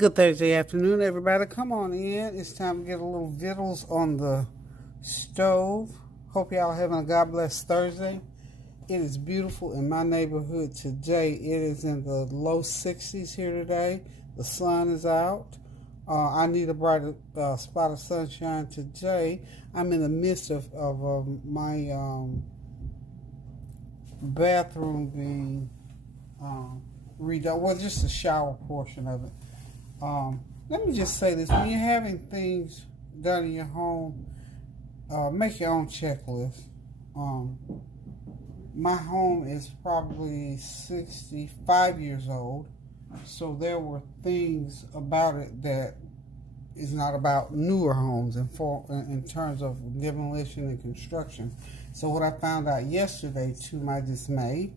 Good Thursday afternoon, everybody. Come on in. It's time to get a little vittles on the stove. Hope y'all having a God bless Thursday. It is beautiful in my neighborhood today. It is in the low 60s here today. The sun is out. I need a brighter spot of sunshine today. I'm in the midst of my bathroom being redone. Well, just the shower portion of it. Let me just say this. When you're having things done in your home, make your own checklist. My home is probably 65 years old, so there were things about it that is not about newer homes in terms of demolition and construction. So what I found out yesterday, to my dismay,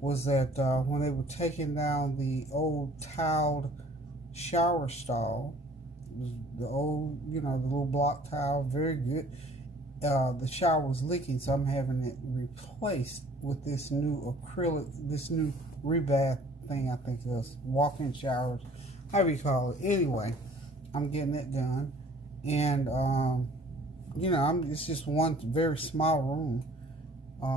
was that when they were taking down the old tiled shower stall, the old, the little block tile, very good. The shower was leaking, so I'm having it replaced with this new acrylic, this new rebath thing. I think it was walk-in showers, however you call it. Anyway, I'm getting it done, and it's just one very small room.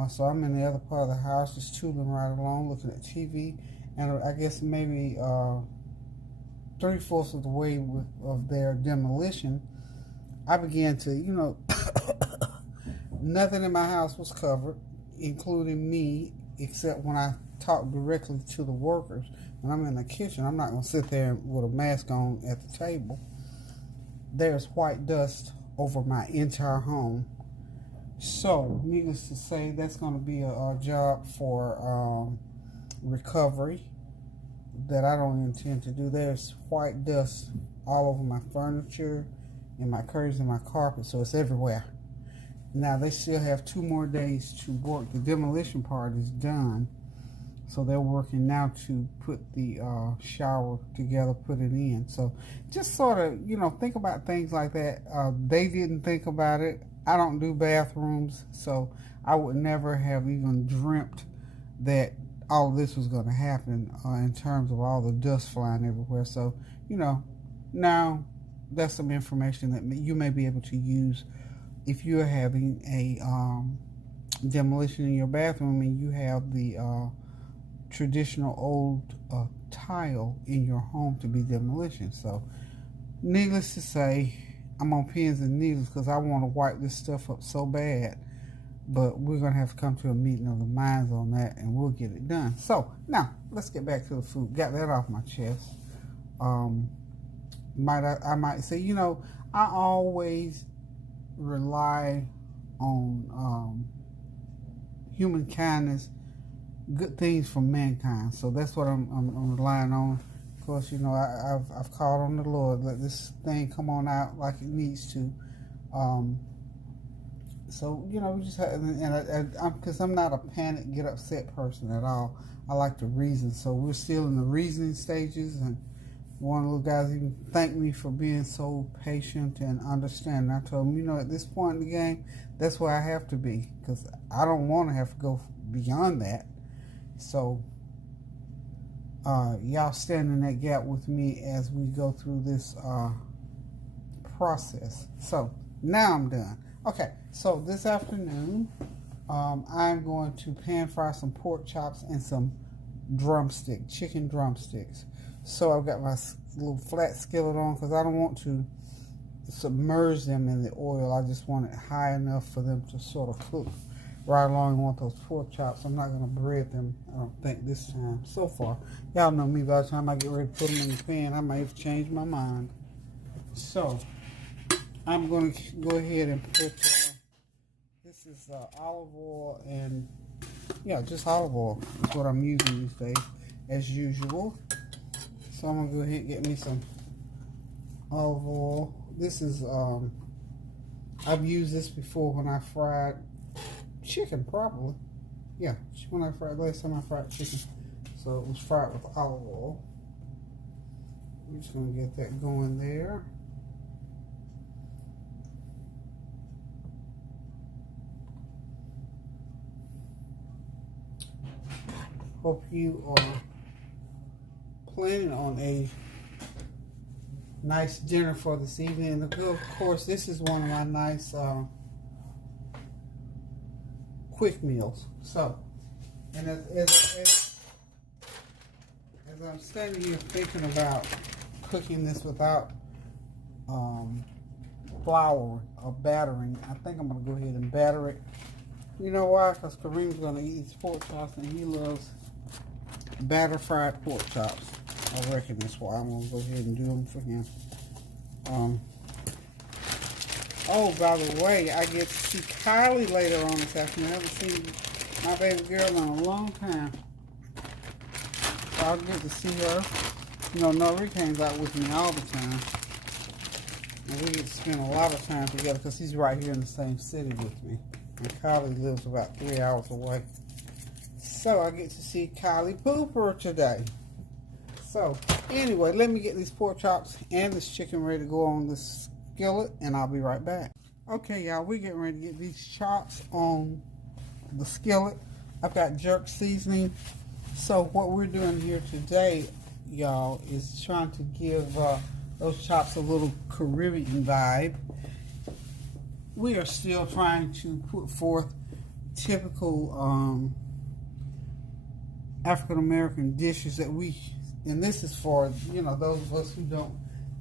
So I'm in the other part of the house, just tooling right along, looking at TV, and I guess maybe 3/4 of the way of their demolition, I began to, nothing in my house was covered, including me, except when I talk directly to the workers. When I'm in the kitchen, I'm not going to sit there with a mask on at the table. There's white dust over my entire home. So, needless to say, that's going to be a job for recovery that I don't intend to do. There's white dust all over my furniture and my curtains and my carpet, so it's everywhere. Now, they still have 2 more days to work. The demolition part is done, so they're working now to put the shower together, put it in. So just sort of, think about things like that. They didn't think about it. I don't do bathrooms, so I would never have even dreamt that all of this was going to happen in terms of all the dust flying everywhere. So, now that's some information that you may be able to use if you're having a demolition in your bathroom and you have the traditional old tile in your home to be demolition. So, needless to say, I'm on pins and needles because I want to wipe this stuff up so bad. But we're going to have to come to a meeting of the minds on that, and we'll get it done. So, now, let's get back to the food. Got that off my chest. I might say, I always rely on human kindness, good things from mankind. So that's what I'm relying on. Of course, I've called on the Lord, let this thing come on out like it needs to. So, we just have, because I'm not a panic, get upset person at all. I like to reason. So we're still in the reasoning stages, and one of the guys even thanked me for being so patient and understanding. I told him, at this point in the game, that's where I have to be, because I don't want to have to go beyond that. So, y'all stand in that gap with me as we go through this process. So, now I'm done. Okay, so this afternoon, I'm going to pan fry some pork chops and some chicken drumsticks. So I've got my little flat skillet on because I don't want to submerge them in the oil. I just want it high enough for them to sort of cook right along. I want those pork chops. I'm not going to bread them, I don't think, this time. So far, y'all know me. By the time I get ready to put them in the pan, I might have changed my mind. So I'm going to go ahead and put, this is olive oil and, just olive oil is what I'm using these days, as usual. So I'm going to go ahead and get me some olive oil. This is, I've used this before when I fried chicken, probably. Yeah, last time I fried chicken. So it was fried with olive oil. I'm just going to get that going there. Hope you are planning on a nice dinner for this evening. And of course, this is one of my nice quick meals. So, and as I'm standing here thinking about cooking this without flour or battering, I think I'm going to go ahead and batter it. You know why? Because Kareem's going to eat his pork chops, and he loves batter fried pork chops. I reckon that's why I'm going to go ahead and do them for him. Oh, by the way, I get to see Kylie later on this afternoon. I haven't seen my baby girl in a long time. So I'll get to see her. You know, Norrick hangs out with me all the time. And we get to spend a lot of time together because he's right here in the same city with me. And Kylie lives about 3 hours away. So I get to see Kylie Pooper today. So anyway, let me get these pork chops and this chicken ready to go on this skillet, and I'll be right back. Okay, y'all, we're getting ready to get these chops on the skillet. I've got jerk seasoning. So what we're doing here today, y'all, is trying to give those chops a little Caribbean vibe. We are still trying to put forth typical African American dishes that we, and this is for, you know, those of us who don't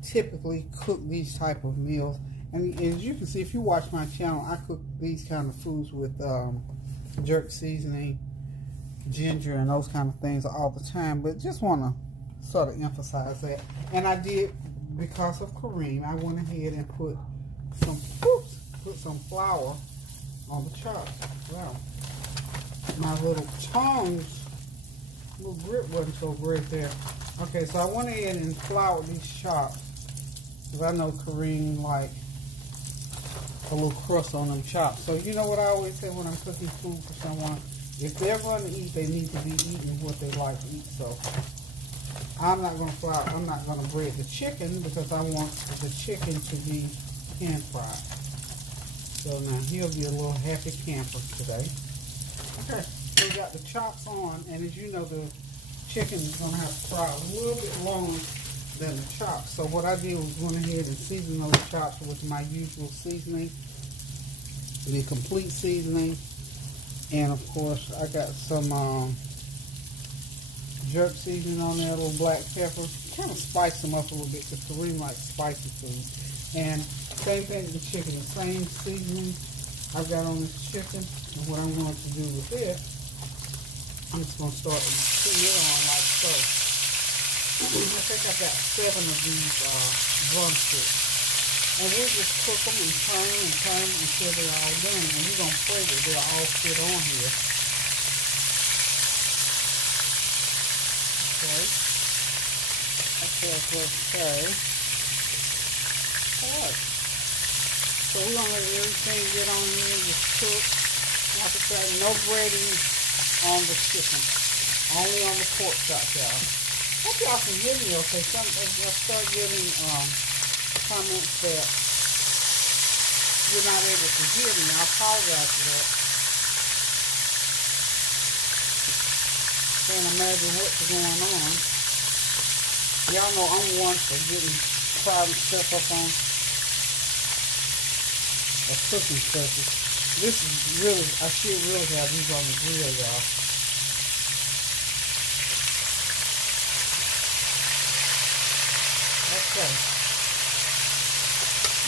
typically cook these type of meals. And as you can see, if you watch my channel, I cook these kind of foods with jerk seasoning, ginger, and those kind of things all the time. But just want to sort of emphasize that. And I did, because of Kareem, I went ahead and put some flour on the chops. Wow, my little tongs, little grip wasn't so great there. Okay, so I went ahead and floured these chops because I know Kareem like a little crust on them chops. So you know what I always say when I'm cooking food for someone, if they're going to eat, they need to be eating what they like to eat. So I'm not going to flour, I'm not going to bread the chicken because I want the chicken to be pan fried. So now he'll be a little happy camper today. Okay, so we got the chops on, and as you know, the chicken is going to have to fry a little bit longer than the chops. So what I did was went ahead and season those chops with my usual seasoning, the complete seasoning, and of course I got some jerk seasoning on there, a little black pepper, kind of spice them up a little bit because Kareem likes spicy food. And same thing with the chicken, the same seasoning I've got on this chicken. And what I'm going to do with it, I'm just going to start putting it on like so. I think I've got 7 of these drumsticks. And we'll just cook them and turn until they're all done. And we're going to pray that they'll all fit on here. Okay. Alright. So we're going to let everything get on here and just cook. Like I said, no breading on the chicken. Only on the pork chop, y'all. Hope y'all can hear me okay. I'll start getting comments that you're not able to hear me. I apologize for that. Can't imagine what's going on. Y'all know I'm one for getting private stuff up on a cooking surface. This is really, I should really have these on the grill, y'all. Okay.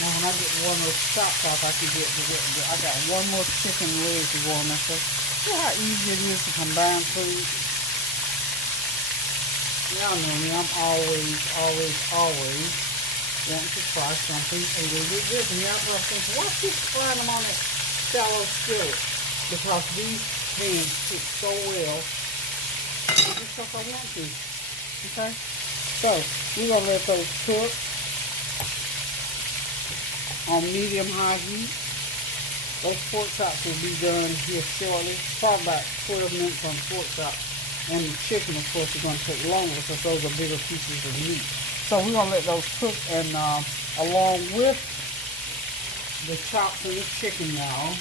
Now when I get one of those chops off, I can I got one more chicken leg to go on there. So see how easy it is to combine food? Y'all know me, I'm always wanting to try something a little bit different. Y'all probably think, why keep frying them on that shallow skillet? Because these pans cook so well. It's just stuff I want to. Okay? So, we're going to let those cook on medium-high heat. Those pork chops will be done here shortly. Probably about 12 minutes on pork chops. And the chicken, of course, is going to take longer because those are bigger pieces of meat. So we're going to let those cook, and along with the chops and the chicken, y'all,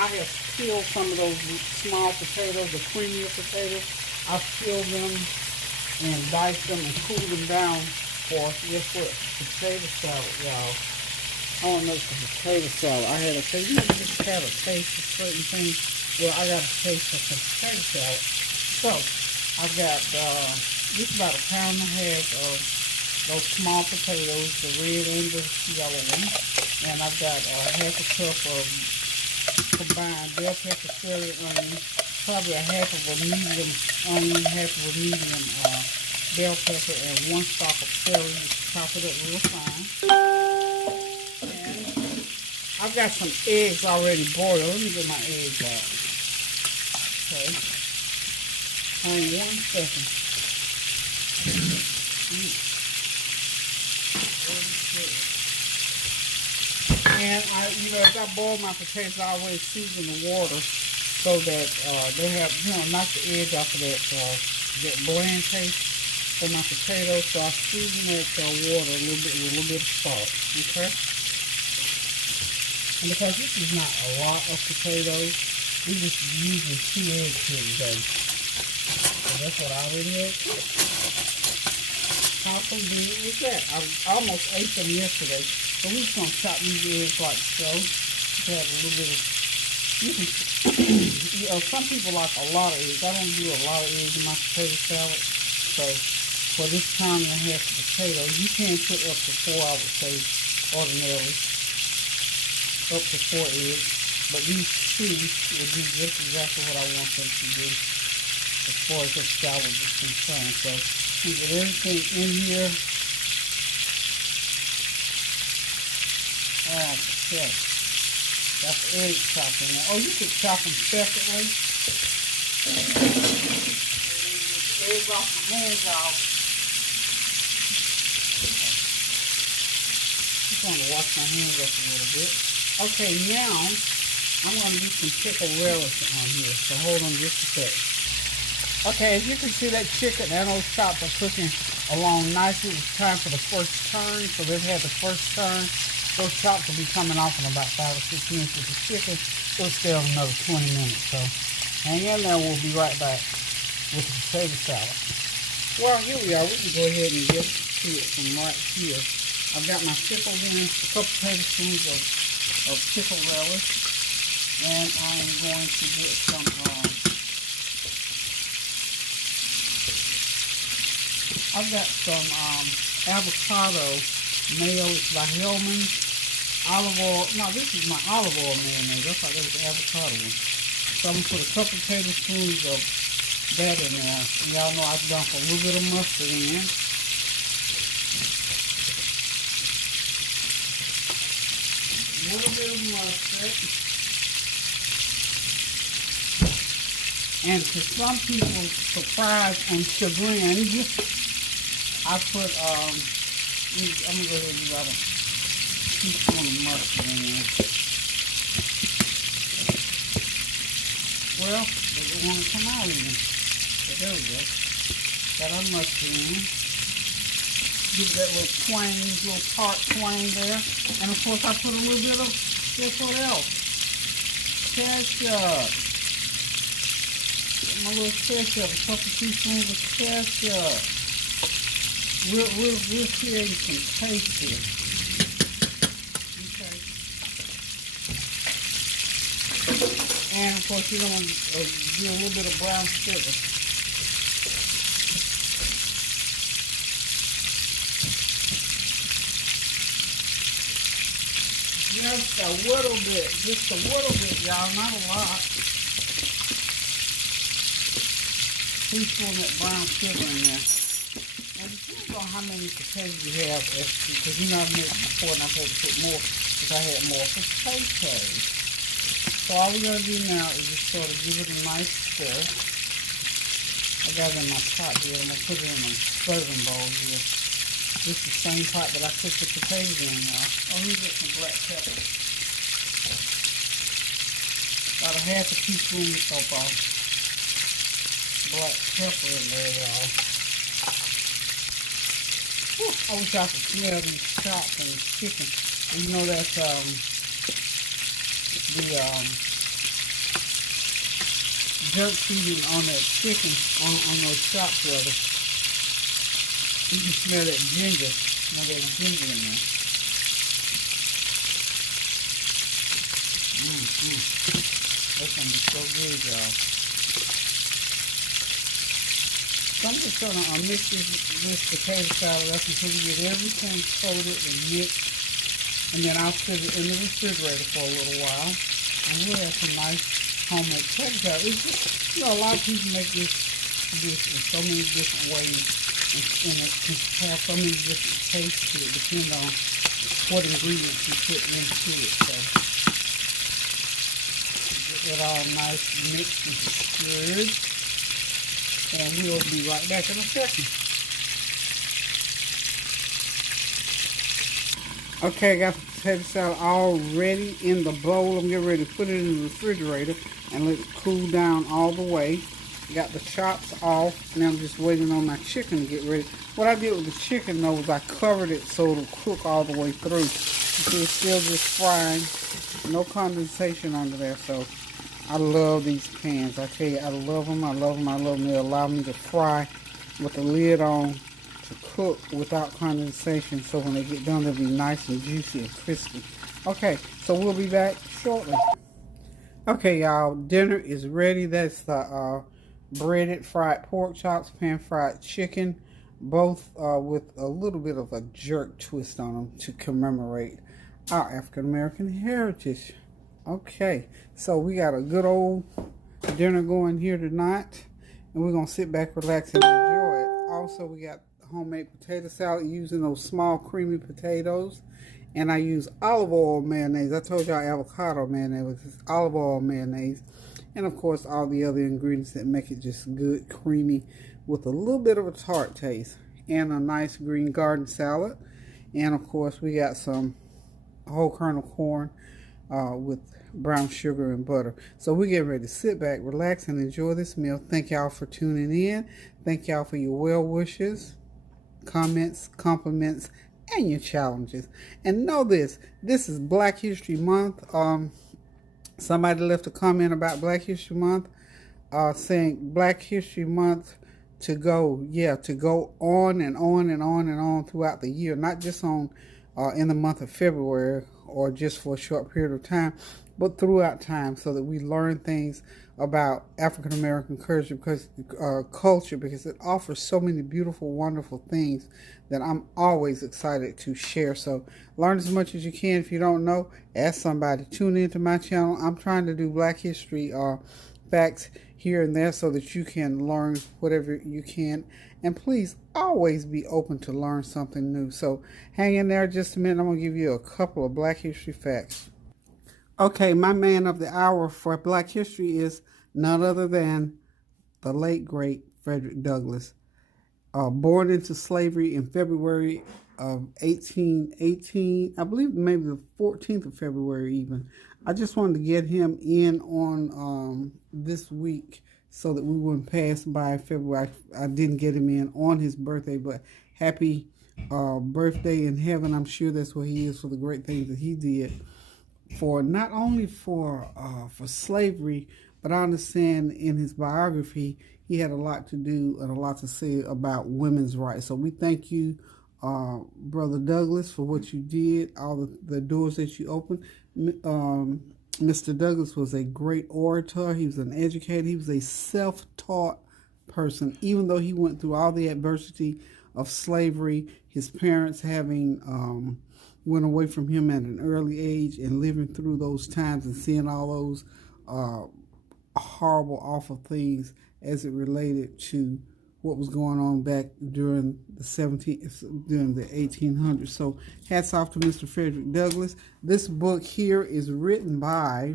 I have peeled some of those small potatoes, the creamier potatoes. I've peeled them and dice them and cool them down for, guess what, potato salad, y'all. I want to make some potato salad. I had a taste, you know, just have a taste for certain things. Well, I got a taste for some potato salad. So, I've got, this is about a pound and a half of those small potatoes, the red and the yellow one. And I've got half a cup of combined bell pepper, celery, onion, probably a half of a medium onion, half of a medium bell pepper, and one stalk of celery. Just chop it up real fine. And I've got some eggs already boiled. Let me get my eggs out. Okay. Hang on 1 second. And as I boil my potatoes, I always season the water so that they have, knock the edge off of that bland taste for my potatoes. So I season that water a little bit with a little bit of salt. Okay. And because this is not a lot of potatoes, we just using 2 eggs here today. So that's what I already had. How convenient is that? I almost ate them yesterday. So we're just going to chop these eggs like so. To have a little bit of, some people like a lot of eggs. I don't do a lot of eggs in my potato salad. So for this pound and a half of potatoes, you can put up to 4, I would say, ordinarily. Up to 4 eggs. But these 2 will do just exactly what I want them to do as far as the salad is concerned. So we get everything in here. Okay. That's egg chopping now. Oh, you could chop them separately. Eggs off the hands off. Just want to wash my hands up a little bit. Okay, now I'm going to do some pickle relish on here. So hold on just a second. Okay, as you can see, that chicken and those chops are cooking along nicely. It's time for the first turn. So they've had the first turn. Those chops will be coming off in about 5 or 6 minutes with the chicken. It'll stay on another 20 minutes. So hang in there. We'll be right back with the potato salad. Well, here we are. We can go ahead and get to it from right here. I've got my pickles in, a couple tablespoons of pickle relish. And I'm going to get some I've got some avocado mayo. It's by Hellman. Olive oil. No, this is my olive oil mayonnaise. That's like that was the avocado one. So I'm going to put a couple tablespoons of that in there. And y'all know I've dumped a little bit of mustard in there. A little bit of mustard. And to some people's surprise and chagrin, I put, I'm going to go ahead and use about a teaspoon of mustard in there. Well, they don't want to come out even. But there we go. Got our mustard in. Give it that little twang, little tart twang there. And of course I put a little bit of, guess what else? Ketchup. My little ketchup, a couple teaspoons of ketchup. We're creating some taste here. Okay. And of course you're going to do a little bit of brown sugar. Just a little bit, y'all, not a lot. Teaspoon that brown sugar in there. And it depends on how many potatoes you have, because I've made it before and I've had to put more because I had more potatoes. So all we're going to do now is just sort of give it a nice stir. I got it in my pot here. I'm going to put it in a serving bowl here. This is the same pot that I cooked the potatoes in now. Oh, let me get some black pepper. About a half a teaspoon of soap off. Black pepper in there, y'all. I wish I could smell these chops and chicken. And you know that's the jerk seasoning on that chicken on those chops rather. You can smell that ginger. Smell that ginger in there. That's gonna be so good, y'all. So I'm just gonna mix this potato salad up until we get everything coated and mixed. And then I'll put it in the refrigerator for a little while. And we'll have some nice homemade potato salad. It's just, a lot of people make this in so many different ways. And it can have so many different tastes to it, depending on what ingredients you put into it. So get it all nice mixed and stirred. And we'll be right back in a second. Okay, I got the potato salad all ready in the bowl. I'm getting ready to put it in the refrigerator and let it cool down all the way. Got the chops off. Now I'm just waiting on my chicken to get ready. What I did with the chicken, though, was I covered it so it'll cook all the way through. You see, it's still just frying. No condensation under there, so I love these pans. I tell you, I love them. I love them. I love them. They allow me to fry with the lid on to cook without condensation. So when they get done, they'll be nice and juicy and crispy. Okay, so we'll be back shortly. Okay, y'all, dinner is ready. That's the breaded fried pork chops, pan-fried chicken, both with a little bit of a jerk twist on them to commemorate our African-American heritage. Okay, so we got a good old dinner going here tonight, and we're going to sit back, relax, and enjoy it. Also, we got homemade potato salad using those small creamy potatoes, and I use olive oil mayonnaise. I told y'all avocado mayonnaise, it's olive oil mayonnaise, and of course all the other ingredients that make it just good, creamy, with a little bit of a tart taste, and a nice green garden salad. And of course we got some whole kernel corn with brown sugar and butter. So we're getting ready to sit back, relax, and enjoy this meal. Thank y'all for tuning in. Thank y'all for your well wishes, comments, compliments, and your challenges. And know this is Black History Month. Somebody left a comment about Black History Month, saying Black History Month to go on and on and on and on throughout the year, not just on in the month of February or just for a short period of time, but throughout time, so that we learn things about African American culture, because it offers so many beautiful, wonderful things that I'm always excited to share. So learn as much as you can. If you don't know, ask somebody. Tune into my channel. I'm trying to do Black history facts here and there so that you can learn whatever you can. And please always be open to learn something new. So hang in there just a minute. I'm going to give you a couple of Black history facts. Okay, my man of the hour for Black history is none other than the late, great Frederick Douglass. Born into slavery in February of 1818, I believe maybe the 14th of February even. I just wanted to get him in on this week so that we wouldn't pass by February. I didn't get him in on his birthday, but happy birthday in heaven. I'm sure that's where he is for the great things that he did. For not only for slavery, but I understand in his biography he had a lot to do and a lot to say about women's rights. So we thank you, Brother Douglass, for what you did, all the doors that you opened. Mr. Douglass was a great orator. He was an educator. He was a self-taught person, even though he went through all the adversity of slavery, his parents having went away from him at an early age, and living through those times and seeing all those horrible, awful things as it related to what was going on back during during the 1800s. So hats off to Mr. Frederick Douglass. This book here is written by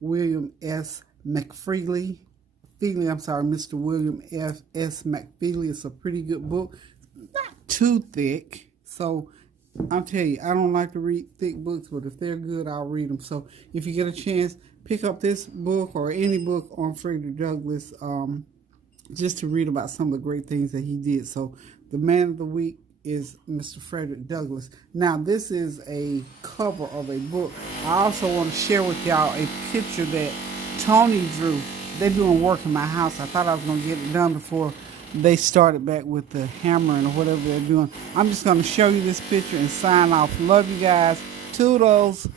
William S. McFeely. Mr. William S. McFeely. It's a pretty good book. Not too thick. So I'll tell you, I don't like to read thick books, but if they're good, I'll read them. So if you get a chance, pick up this book or any book on Frederick Douglass, just to read about some of the great things that he did. So the man of the week is Mr. Frederick Douglass. Now, this is a cover of a book. I also want to share with y'all a picture that Tony drew. They're doing work in my house. I thought I was going to get it done before they started back with the hammering or whatever they're doing. I'm just going to show you this picture and sign off. Love you guys. Toodles.